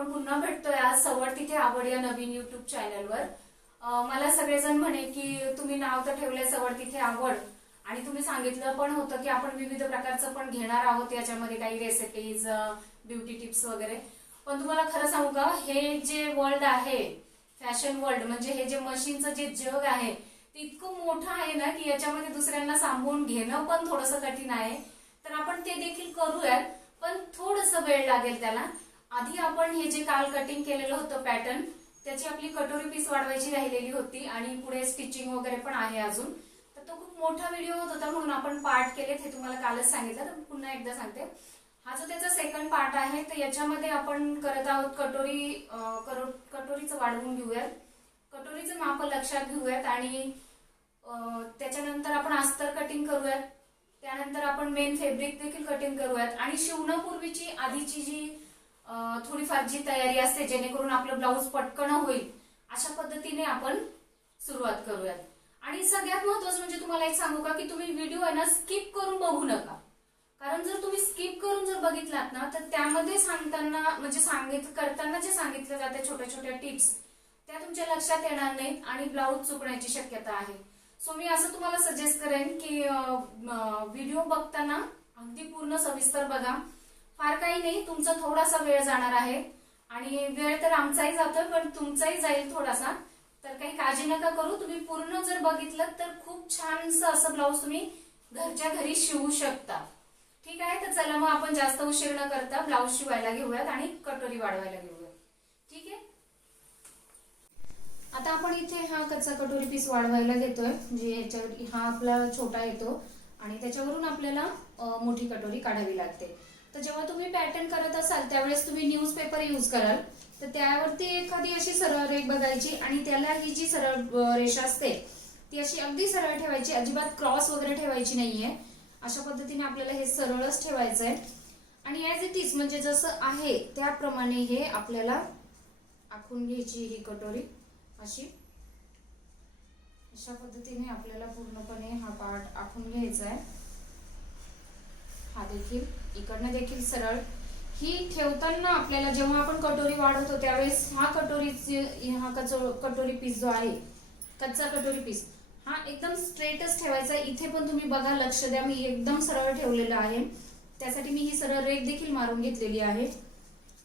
आपण पुन्हा भेटतोय आज सवड तिथे आवड या नवीन युट्यूब चॅनलवर मला सगळेजण म्हणे की तुम्ही नाव तर ठेवलंय सवड तिथे आवड. आणि तुम्ही सांगितलं पण होतं की आपण विविध प्रकारचं पण घेणार आहोत याच्यामध्ये काही रेसिपीज ब्युटी टिप्स वगैरे. पण तुम्हाला खरं सांगू का हे जे वर्ल्ड आहे फॅशन वर्ल्ड म्हणजे हे जे मशीनचं जे जग आहे ते इतकं मोठं आहे ना की याच्यामध्ये दुसऱ्यांना सांभाळून घेणं पण थोडंसं कठीण आहे. तर आपण ते देखील करूयात पण थोडस वेळ लागेल त्याला. आधी आपण हे जे काल कटिंग केलेलं होतं पॅटर्न त्याची आपली कटोरी पीस वाढवायची राहिलेली होती आणि पुढे स्टिचिंग वगैरे पण आहे अजून. तर तो खूप मोठा व्हिडिओ होत होता म्हणून आपण पार्ट केलेत हे तुम्हाला कालच सांगितलं. तर पुन्हा एकदा सांगते. हा जो त्याचा सेकंड पार्ट आहे तर याच्यामध्ये आपण करत आहोत कटोरी करो- कटोरीचं वाढवून घेऊयात. कटोरीचं माप लक्षात घेऊयात आणि त्याच्यानंतर आपण अस्तर कटिंग करूयात. त्यानंतर आपण मेन फेब्रिक देखील कटिंग करूयात. आणि शिवण्यापूर्वीची आधीची जी थोडीफार जी तयारी असते जेणेकरून आपलं ब्लाऊज पटकन होईल अशा पद्धतीने आपण सुरुवात करूयात. आणि सगळ्यात महत्वाचं म्हणजे तुम्हाला एक सांगू का की तुम्ही व्हिडिओ आहे ना स्किप करून बघू नका. कारण जर तुम्ही स्किप करून जर बघितलात ना तर त्यामध्ये सांगताना म्हणजे सांगित करताना जे सांगितलं जाते छोट्या छोट्या टिप्स त्या तुमच्या लक्षात येणार नाहीत आणि ब्लाऊज चुकण्याची शक्यता आहे. सो मी असं तुम्हाला सजेस्ट करेन की व्हिडिओ बघताना अगदी पूर्ण सविस्तर बघा. फार काही नाही तुमचा थोडासा वेळ जाणार आहे. आणि वेळ तर आमचाही जातोय पण तुमचाही जाईल थोडासा. तर काही काळजी नका करू तुम्ही पूर्ण जर बघितलं तर खूप छानसं असं ब्लाऊज तुम्ही घरच्या घरी शिवू शकता. ठीक आहे तर चला मग आपण जास्त उशीर न करता ब्लाऊज शिवायला घेऊयात आणि कटोरी वाढवायला घेऊयात. ठीक आहे? आता आपण इथे हा कच्चा कटोरी पीस वाढवायला घेतोय जे याच्यावर हा आपला छोटा येतो. आणि त्याच्यावरून आपल्याला मोठी कटोरी काढावी लागते. तर जेव्हा तुम्ही पॅटर्न करत असाल त्यावेळेस तुम्ही न्यूजपेपर यूज कराल. तर त्यावरती एखादी अशी सरळ रेख बघायची आणि त्याला ही जी सरळ रेषा असते ती अशी अगदी सरळ ठेवायची. अजिबात क्रॉस वगैरे ठेवायची नाहीये. अशा पद्धतीने आपल्याला हे सरळच ठेवायचं आहे आणि ॲज इट इज म्हणजे जसं आहे त्याप्रमाणे हे आपल्याला आखून घ्यायची ही कटोरी अशी. अशा पद्धतीने आपल्याला पूर्णपणे हा पार्ट आखून घ्यायचा आहे हा देखील इकडनं देखील सरळ. ही ठेवताना आपल्याला जेव्हा आपण कटोरी वाढवतो त्यावेळेस हा कटोरी हा कचो कटोरी पीस जो आहे कच्चा कटोरी पीस हा एकदम स्ट्रेटच ठेवायचा. आहे. इथे पण तुम्ही बघा लक्ष द्या मी एकदम सरळ ठेवलेलं आहे. त्यासाठी मी ही सरळ रेख देखील मारून घेतलेली आहे.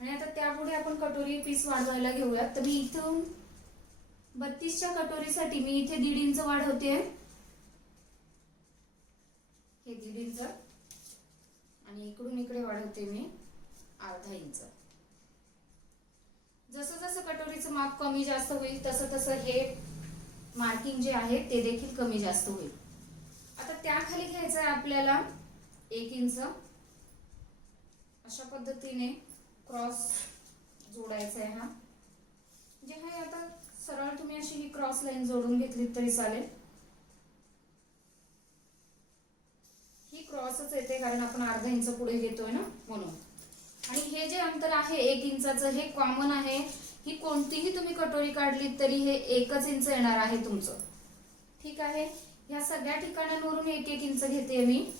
आणि आता त्यापुढे आपण कटोरी पीस वाढवायला घेऊयात. तर मी इथून बत्तीसच्या कटोरीसाठी मी इथे दीड इंच वाढवते. हे दीड इंच. इकडून इकडे वाढवते मी अर्धा इंच. जसं जसं कटोरीचं माप कमी जास्त होईल तसं तसं हे मार्किंग जे आहे ते देखील कमी जास्त होईल. आता त्याखाली घ्यायचं आहे आपल्याला एक इंच. अशा पद्धतीने क्रॉस जोडायचा आहे हा. जे आहे आता सरळ तुम्ही अशी ही क्रॉस लाईन जोडून घेतली तरी चालेल. क्रॉसच येते कारण आपण अर्धा इंच पुढे घेतोय ना म्हणून. आणि हे जे अंतर आहे एक इंचाचं हे कॉमन आहे. ही कोणतीही तुम्ही कटोरी काढली तरी हे एकच इंच येणार आहे तुमचं. ठीक आहे? या सगळ्या ठिकाणांवरून एक एक इंच घेते मी.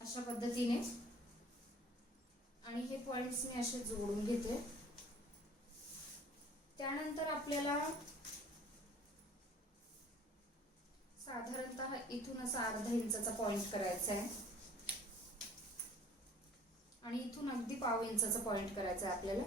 अशा पद्धतीने. आणि हे पॉइंट्स मी असे जोडून घेते. त्यानंतर आपल्याला साधारणतः इथून असा अर्धा इंचा पॉइंट करायचा आहे. आणि इथून अगदी पाव इंचा पॉइंट करायचा आहे आपल्याला.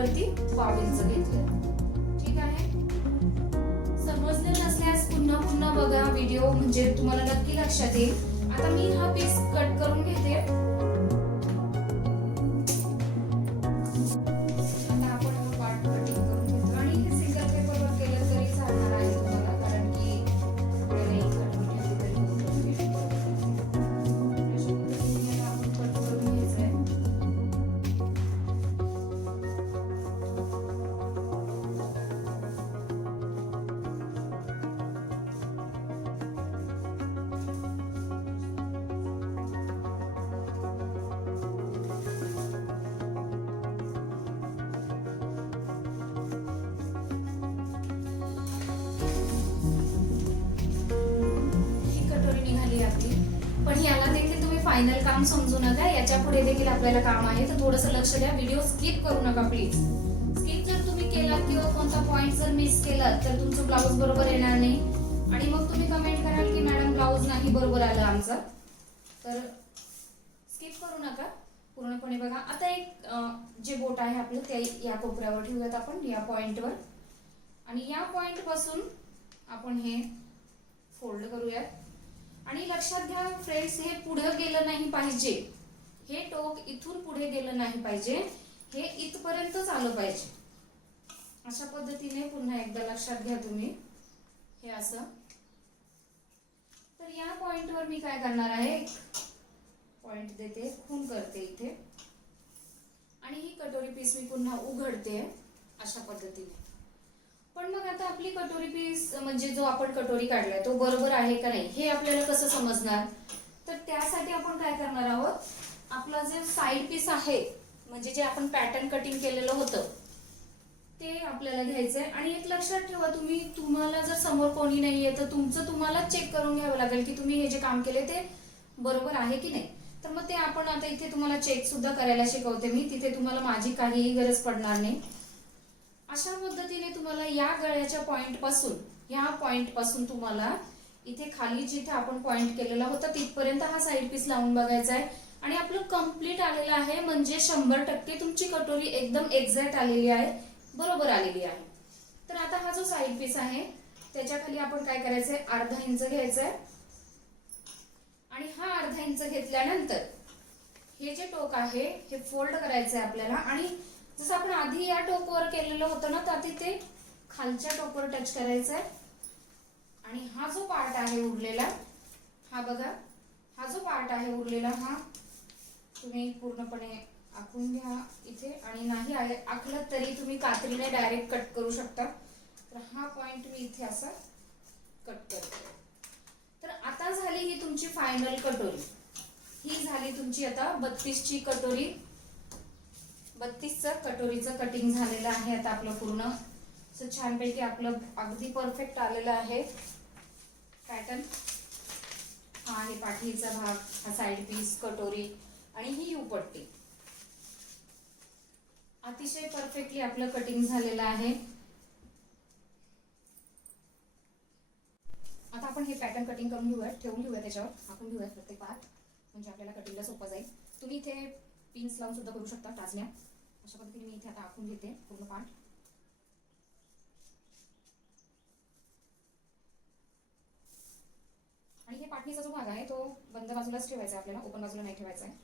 वरती पाव इंच घेतलं ठीक आहे? समजलं नसल्यास पुन्हा पुन्हा बघा व्हिडिओ म्हणजे तुम्हाला नक्की लक्षात येईल. आता मी हा पीस कट करून घेते. फायनल काम समजू नका. याच्यापुढे देखील आपल्याला काम आहे. तर थोडस लक्ष द्या. व्हिडिओ स्किप करू नका प्लीज स्किप जर तुम्ही केलात किंवा कोणता पॉइंट जर मिस केला तर तुमचं ब्लाऊज बरोबर येणार नाही. आणि मग तुम्ही कमेंट कराल की मॅडम ब्लाऊज नाही बरोबर आलं आमचं. तर स्किप करू नका. पूर्णपणे बघा. आता एक जे बोट आहे आपलं ते या कोपऱ्यावर ठेवूयात आपण या पॉइंटवर आणि या पॉइंटपासून आपण हे फोल्ड करूयात. आणि लक्षात घ्या फ्रेंड्स हे पुढे गेलं नाही पाहिजे. हे टोक इथून पुढे गेलं नाही पाहिजे. हे इथपर्यंतच आलं पाहिजे. अशा पद्धतीने पुन्हा एकदा लक्षात घ्या तुम्ही. हे असं. तर या पॉइंटवर मी काय करणार आहे? पॉइंट देते खून करते इथे. आणि ही कटोरी पीस मी पुन्हा उघडते अशा पद्धतीने. पण मग आता आपली कटोरी पीस म्हणजे जो आपण कटोरी काढलाय तो बरोबर आहे का नाही हे आपल्याला कसं समजणार? तर त्यासाठी आपण काय करणार आहोत? आपला जे साईड पीस आहे म्हणजे जे आपण पॅटर्न कटिंग केलेलं होतं ते आपल्याला घ्यायचंय. आणि एक लक्षात ठेवा तुम्ही तुम्हाला जर समोर कोणी नाहीये तर तुमचं तुम्हाला चेक करून घ्यावं लागेल की तुम्ही हे जे काम केले ते बरोबर आहे की नाही. तर मग ते आपण आता इथे तुम्हाला चेक सुद्धा करायला शिकवते मी. तिथे तुम्हाला माझी काहीही गरज पडणार नाही. अशा पद्धतीने तुम्हाला या गळ्याच्या पॉइंटपासून या पॉइंटपासून तुम्हाला इथे खाली जिथे आपण पॉइंट केलेला होता तिथपर्यंत हा साईड पीस लावून बघायचा आहे. आणि आपलं कंप्लीट आलेलं आहे म्हणजे शंभर टक्के तुमची कटोरी एकदम एक्झॅक्ट आलेली आहे. बरोबर आलेली आहे. तर आता हा जो साईड पीस आहे त्याच्याखाली आपण काय करायचंय? अर्धा इंच घ्यायचंय. आणि हा अर्धा इंच घेतल्यानंतर हे जे टोक आहे हे फोल्ड करायचं आहे आपल्याला. आणि जसं आपण आधी या टोकवर केलेलं होतं ना तर तिथे खालच्या टोकवर टच करायचं आहे आणि हा जो पार्ट आहे उरलेला हा बघा हा जो पार्ट आहे उरलेला हा तुम्ही पूर्णपणे आखून घ्या इथे. आणि नाही आहे आखलं तरी तुम्ही कात्रीने डायरेक्ट कट करू शकता. तर हा पॉइंट मी इथे असा कट करते. तर आता झाली ही तुमची फायनल कटोरी. ही झाली तुमची आता बत्तीसची कटोरी. बत्तीसचं कटोरीचं कटिंग झालेलं आहे आता आपलं पूर्ण. छानपैकी आपलं अगदी परफेक्ट आलेलं आहे. पॅटर्न हा आहे पाठीचा भाग हा साईड पीस कटोरी आणि ही उपट्टी अतिशय परफेक्टली आपलं कटिंग झालेलं आहे. आता आपण हे पॅटर्न कटिंग करून घेऊया ठेवून घेऊया त्याच्यावर. आपण घेऊया प्रत्येक पार्ट म्हणजे आपल्याला कटिंगला सोपं जाईल. तुम्ही इथे पिन्स लावून सुद्धा करू शकता टाचण्या. अशा पद्धतीने मी इथे आता आखून घेते पूर्ण पाठ आणि हे पाठणीचा जो भाग आहे तो बंद बाजूलाच ठेवायचा आहे आपल्याला ओपन बाजूला नाही ठेवायचा आहे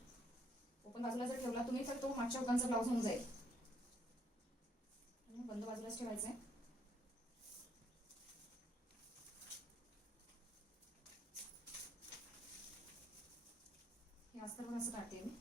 ओपन बाजूला जर ठेवला तुम्ही तर तो मागच्या उतांचा ब्लाऊज होऊन जाईल बंद बाजूलाच ठेवायचा आहे हे अस्तर पण असं काढते मी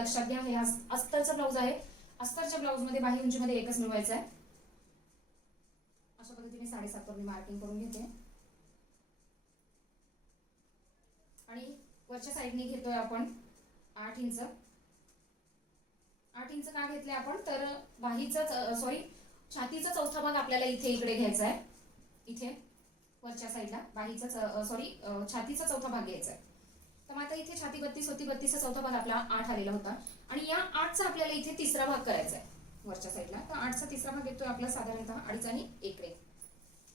लक्षात घ्या. हे अस्तरचा ब्लाऊज आहे. अस्तरच्या ब्लाऊजमध्ये बाही उंचीमध्ये एकच मिळवायचं आहे. अशा पद्धतीने साडेसातवर मी मार्किंग करून घेते. आणि वरच्या साईडने घेतोय आपण आठ इंच. आठ इंच का घेतले आपण? तर बाहीचा सॉरी छातीचा चौथा भाग आपल्याला इथे इकडे घ्यायचा आहे. इथे वरच्या साईडला बाहीचा सॉरी छातीचा चौथा भाग घ्यायचा आहे. तर मग आता इथे छाती बत्तीस होती बत्तीसचा चौथा भाग आपला आठ आलेला होता. आणि या आठचा आपल्याला इथे तिसरा भाग करायचा आहे वरच्या साईडला तर आठचा तिसरा भाग येतोय आपला साधारणतः अडीच आणि एक रेख.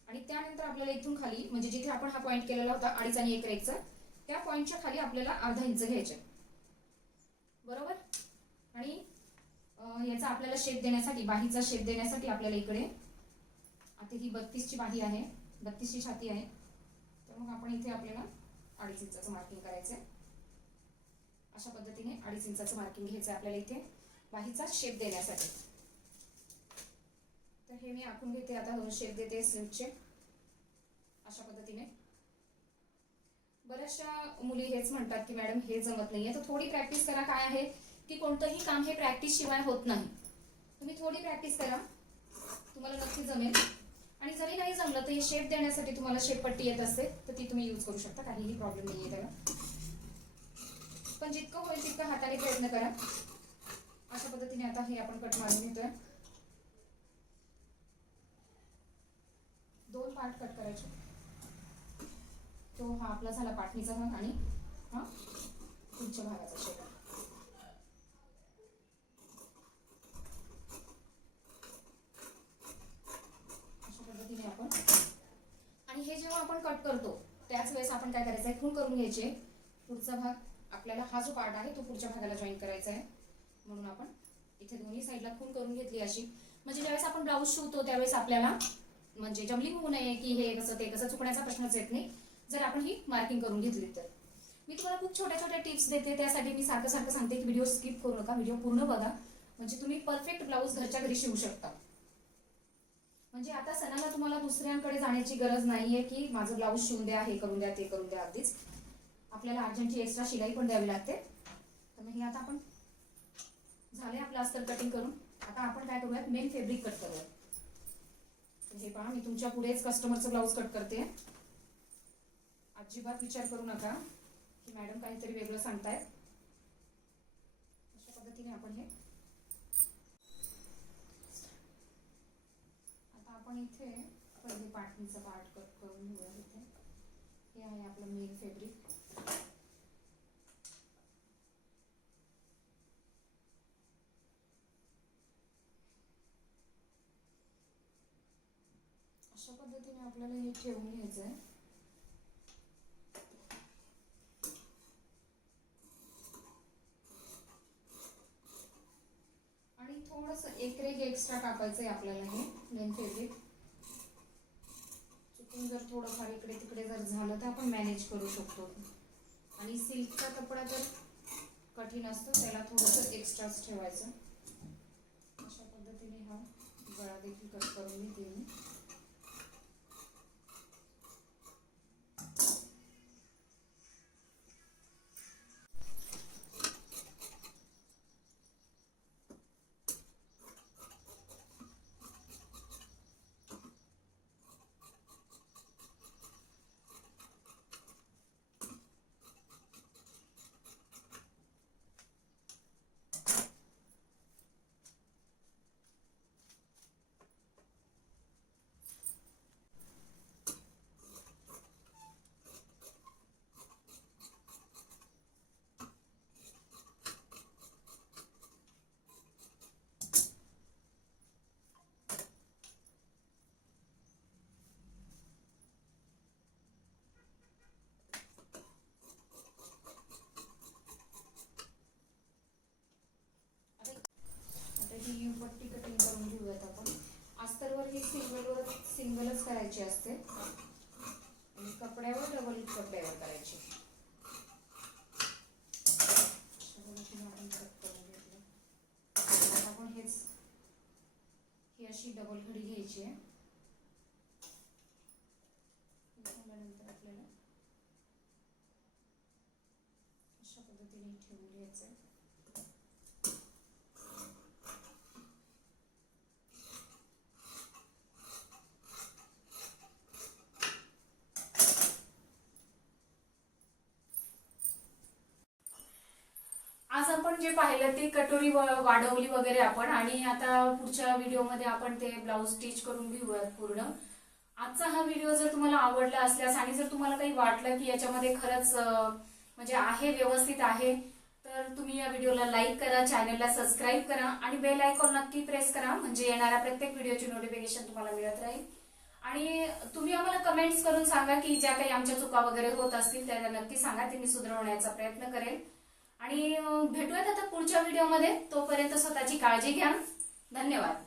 आणि त्यानंतर आपल्याला इथून खाली म्हणजे जिथे आपण हा पॉईंट केलेला होता अडीच आणि एक रेखचा त्या पॉईंटच्या खाली आपल्याला अर्धा इंच घ्यायचे बरोबर? आणि याचा आपल्याला शेप देण्यासाठी बाहीचा शेप देण्यासाठी आपल्याला इकडे आता ही बत्तीसची बाही आहे बत्तीसची छाती आहे. तर मग आपण इथे आपल्याला अडीच इंचाचं मार्किंग करायचं आहे अशा पद्धतीने अडीच इंचाचं मार्किंग घ्यायचं आपल्याला इथे. वाहीचा शेप देण्यासाठी. तर हे मी आखून घेते. आता दोन शेप देते स्लीवचे अशा पद्धतीने. बऱ्याचशा मुली हेच म्हणतात की मॅडम हे जमत नाहीये. तर थोडी प्रॅक्टिस करा काय आहे की कोणतंही काम हे प्रॅक्टिस शिवाय होत नाही. तुम्ही थोडी प्रॅक्टिस करा. तुम्हाला नक्की जमेल. आणि जरी नाही जमलं तर हे शेप देण्यासाठी तुम्हाला शेपपट्टी येत असते तर ती तुम्ही यूज करू शकता. काहीही प्रॉब्लेम नाही आहे त्याला. पण जितकं होईल तितकं हाताने प्रयत्न करा. अशा पद्धतीने आता हे आपण कट मारून घेतोय. दोन पार्ट कट करायचे. तो हा आपला झाला पाठणीचा भाग आणि हा पुढच्या भागाचा शेप अशा पद्धतीने आपण आणि हे जेव्हा आपण कट करतो त्याच वेळेस आपण काय करायचं आहे खून करून घ्यायचे. पुढचा भाग आपल्याला हा जो पार्ट आहे तो पुढच्या भागाला जॉईन करायचा आहे. म्हणून आपण इथे दोन्ही साईडला खून करून घेतली अशी. म्हणजे ज्यावेळेस आपण ब्लाऊज शिवतो त्यावेळेस आपल्याला म्हणजे जमलिंग होऊ नये की हे कसं ते कसं चुकण्याचा प्रश्नच येत नाही. जर आपण ही मार्किंग करून घेतली तर. मी तुम्हाला खूप छोट्या छोट्या टिप्स देते. त्यासाठी मी सारखं सारखं सांगते की व्हिडिओ स्किप करू नका. व्हिडिओ पूर्ण बघा. म्हणजे तुम्ही परफेक्ट ब्लाऊज घरच्या घरी शिवू शकता. म्हणजे आता सणाला तुम्हाला दुसऱ्यांकडे जाण्याची गरज नाहीये की माझं ब्लाऊज शिवून द्या हे करून द्या ते करून द्या अगदीच आपल्याला अर्जंटची एक्स्ट्रा शिलाई पण द्यावी लागते. तर मग हे आता आपण झाले आपलं अस्तर कटिंग करून. आता आपण काय करूयात? मेन फेब्रिक कट करूयात. हे पहा मी तुमच्या पुढेच कस्टमरचं ब्लाऊज कट करते. अजिबात विचार करू नका. की मॅडम काहीतरी वेगळं सांगतायत. अशा पद्धतीने आपण हे आता आपण इथे पहिले पाटणीचा पार्ट कट करून घेऊया इथे. हे आहे आपलं मेन फेब्रिक अशा पद्धतीने आपल्याला हे ठेवून घ्यायचं आहे आणि थोडस एक रेग एक्स्ट्रा कापायचं आहे आपल्याला हे दोन फेब्रिक चुकून जर थोडंफार इकडे तिकडे जर झालं तर आपण मॅनेज करू शकतो. आणि सिल्कचा कपडा तर कठीण असतो त्याला थोडंसं एक्स्ट्राच ठेवायचं. अशा पद्धतीने हा गळा देखील कट करून घेते मी आता आता ही पट्टी कटिंग करून घेऊयात आपण अस्तरवर ही सिंगलवर सिंगलच करायची असते आणि कपड्यावर डबल कपड्यावर करायची अशा पद्धतीने आपण cut करून घेतलं. आता आपण हेच ही अशी डबल घडी घ्यायची आहे. झाल्यानंतर आपल्याला अशा पद्धतीने ठेवून घ्यायचं आहे. आपण जे पाहिलं ते कटोरी वाढवली वगैरे आपण. आणि आता पुढच्या व्हिडिओमध्ये आपण ते ब्लाऊज स्टिच करून घेऊयात पूर्ण. आजचा हा व्हिडिओ जर तुम्हाला आवडला असल्यास आणि जर तुम्हाला काही वाटलं की याच्यामध्ये खरंच म्हणजे आहे व्यवस्थित आहे तर तुम्ही या व्हिडिओला लाईक करा चॅनलला सबस्क्राईब करा आणि बेल आयकॉन नक्की प्रेस करा म्हणजे येणाऱ्या प्रत्येक व्हिडिओची नोटिफिकेशन तुम्हाला मिळत राहील. आणि तुम्ही आम्हाला कमेंट्स करून सांगा की ज्या काही आमच्या चुका वगैरे होत असतील त्या नक्की सांगा ते मी सुधारवण्याचा प्रयत्न करेल. आणि भेटूयात आता पुढच्या व्हिडिओमध्ये. तोपर्यंत स्वतःची काळजी घ्या. धन्यवाद.